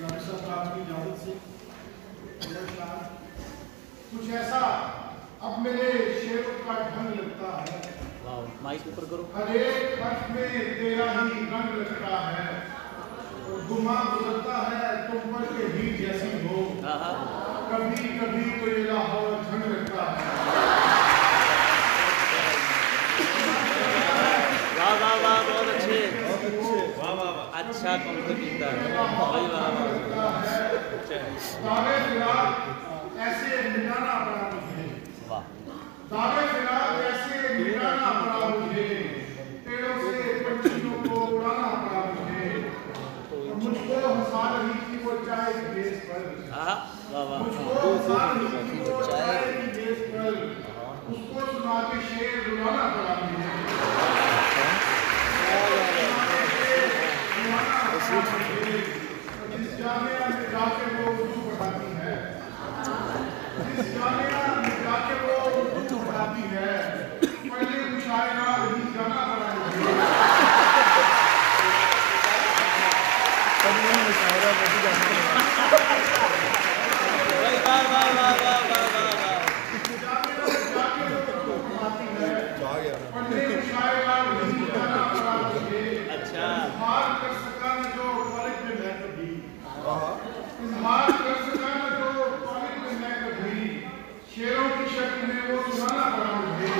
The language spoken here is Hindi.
आपकी इजाजत से कुछ ऐसा अब मेरे शेरों का ढंग लगता है, माइक ऊपर करो। हर एक फर्श में तेरा ही रंग लगता है, गुमा गुजरता है तुम पर के ही जैसी हो, कभी कभी तो ये लाहौर झंग लगता है। वाह वाह वाह, बहुत अच्छे, वाह वाह वाह, अच्छा कॉम्प्लीमेंट है भाई, वाह ऐसे मिटाना पड़ा मुझे, वाह, दावे फिराक ऐसे मिटाना पड़ा मुझे, पेड़ों से पंछियों को उड़ाना पड़ा मुझे, मुझको हंसा रही थी वो चाय की मेज पर, वाह वाह, मुझको हंसा रही थी वो चाय की मेज पर, उसको सुना के शेर रुलाना पड़ा मुझे। जिस जामिया में जाके वो उर्दू पढ़ाती है, जिस जामिया में जाके वो उर्दू पढ़ाती है, पहले मुशायरा नहीं जाना पड़ा मुझे। मुशायरा नहीं जाना इज़हार कर सका न जो कॉलेज में मैं कभी, शेरों की शक्ल में वो सुनाना पड़ा मुझे।